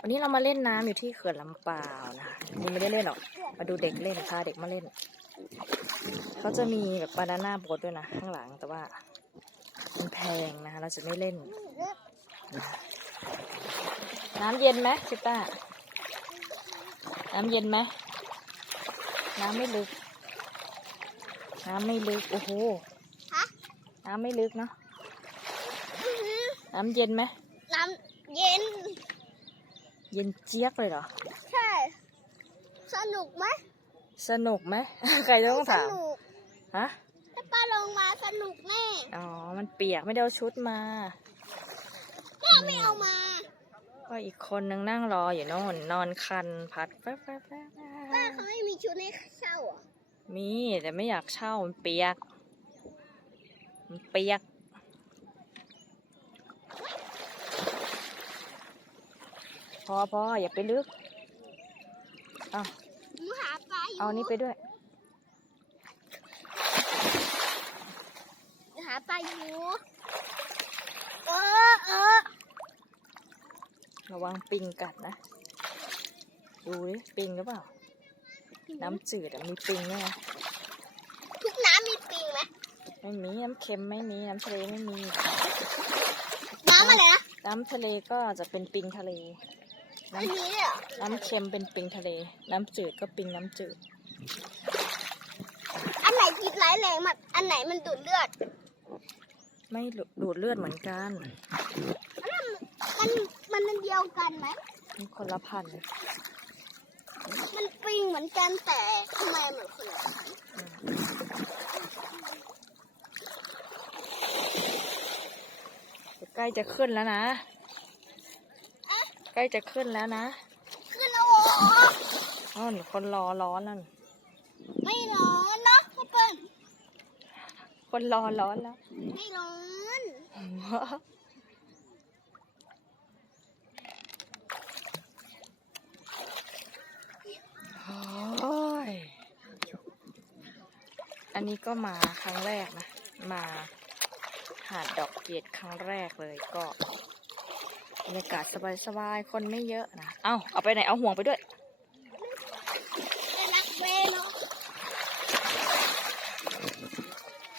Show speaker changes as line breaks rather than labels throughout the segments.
วันนี้เรามาเล่นน้ำอยู่ที่เขื่อนลำปาวนะคะนี่ไม่ได้เล่นหรอก มาดูเด็กเล่นพาเด็กมาเล่น เขาจะมีแบบบานาน่าโบ๊ทด้วยนะข้างหลังแต่ว่ามันแพงนะคะเราจะไม่เล่น น้ำเย็นไหมชิต้า น้ำเย็นไหม น้ำไม่ลึก น้ำไม่ลึก โอ้โห
ฮะ
น้ำไม่ลึกเนาะ น้ำเย็นไหม
น้ำเย็น
เย็นเจี๊ยกเลยเหรอ
ใช่ สนุกไหม
สนุกไหม ใครต้อง
ส
ถาม
นุก
ฮะ
ถ้าป้าลงมาสนุกแน่
อ๋อ มันเปียกไม่ได้เอาชุดมา
ก็ไม่เอามา
ก็อีกคนนึงนั่งรออยู่โน่นนอนคันพัดแป๊บแป๊บแป๊บ
ป้าเขาไม่มีชุดให้เช่าเหรอะ
มีแต่ไม่อยากเช่ามันเปียก มันเปียก พอพออย่าไปลึก เอา
หนูหาปลาอยู่
เอานี่ไปด้วย
หนูหาปลาอยู่เออเออ
ระวังปิงกัดนะ ดูดิปิงหรือเปล่า น้ำจืดอะมีปิงเนี่ย
ทุกน้ำมีปิงไหม
ไม่มีน้ำเค็มไม่มีน้ำทะเลไม่มี
น้ำอะไรนะ
น้ำทะเลก็จะเป็นปิงทะเล
อั นนี้เลยเหรอ
น้ำเค็มเป็นปิงทะเล น้ำจืดก็ปิงน้ำจืด
อันไหนพิษร้ายแรงมากอันไหนมันดูดเลือด
ไม่ดูดเลือดเหมือนกัน
อันนั้นมันมันมันเดียวกันไหม
มีคนละพันธุ์
มันปิงเหมือนกันแต่ทำไมเหมือนคนละพันธุ์
ใกล้จะขึ้นแล้วนะใก ล้จะขึ้นแล้วนะ
ขึ้นแล้วเหรอ
อ้าวคนรอร้อนนั่น
ไม่ร้อนนะพ่อเปิ้ล
คนรอร้อนแล้ว
ไม่ร้อน
โอ้ย อันนี้ก็มาครั้งแรกนะ มาหาดดอกเกดครั้งแรกเลยก็ บรรยากาศสบายๆ คนไม่เยอะนะ เอาเอาไปไหน เอาห่วงไปด้วย
ไม่รักเวเนาะ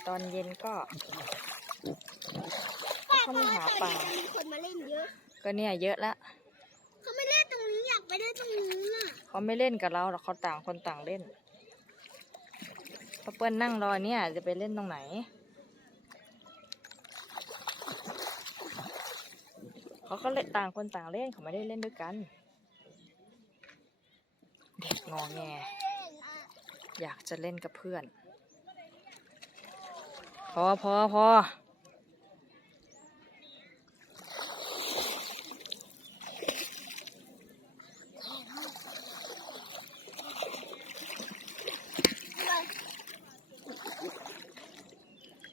ตอนเย็นก็
ป้า
เขาไม่หาปลา
แต่มีคนมาเล่นเยอะ
ก็เนี่ยเยอะแล้ว
เขาไม่เล่นตรงนี้อยากไปเล่นตรงนู้นน่ะ
เขาไม่เล่นกับเราหรอกเขาต่างคนต่างเล่นพอเปิ้ลนั่งรอเนี่ยจะไปเล่นตรงไหน เขาก็เล่นต่างคนต่างเล่นเขาไม่ได้เล่นด้วยกัน เด็กงอแง
เล่นอะ
อยากจะเล่นกับเพื่อน พอพอพอ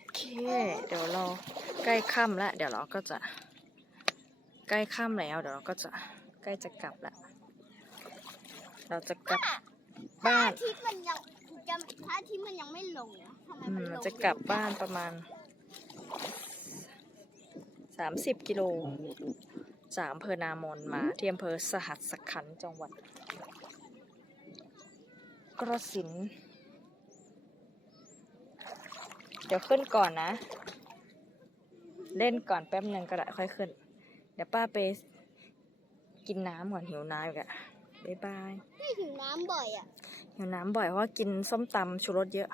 โอเค เดี๋ยวเราใกล้ค่ำแล้ว เดี๋ยวเราก็จะ ใกล้ค่ำแล้วเดี๋ยวเราก็จะใกล้จะกลับแล้วเราจะกลับ
พระ
บ้าน
อาทิตย์มันยังจะพระอาทิตย์มันยังไม่ลงนะทำไม
อื
มัน
ม
ลง
จะกลับบ้านประมาณสามสิบกิโลจากอำเภอนามนมาที่อำเภอสหัสขันธ์จังหวัด กระสินธุ์เดี๋ยวขึ้นก่อนนะ เล่นก่อนแป๊บหนึ่งก็ได้ค่อยขึ้น เดี๋ยวป้าไปกินน้ำก่อนหิวน้ำอีกอะบ๊ายบาย
ไม่ถึงน้ำบ่อยอะ
หิวน้ำบ่อยเพราะว่ากินส้มตำชูรสเยอะ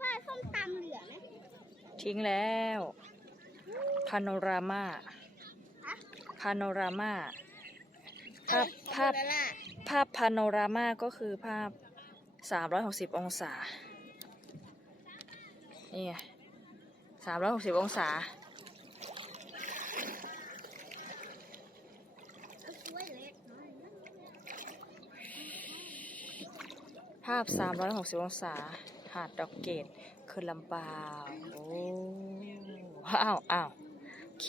ป้าส้มตำเหลือไหม
ทิ้งแล้วพาโนรามา
ฮะ
พาโนรามาภาพภาพ
เออล่ะ
ภาพพาโนรามาก็คือภาพ 360 องศา นี่ไง360องศา
เอาถ้วยเล็กน้อย
ภาพ 360 องศา หาดดอกเกตคือลำปาวโอ้ว้าวอ้าว โอเค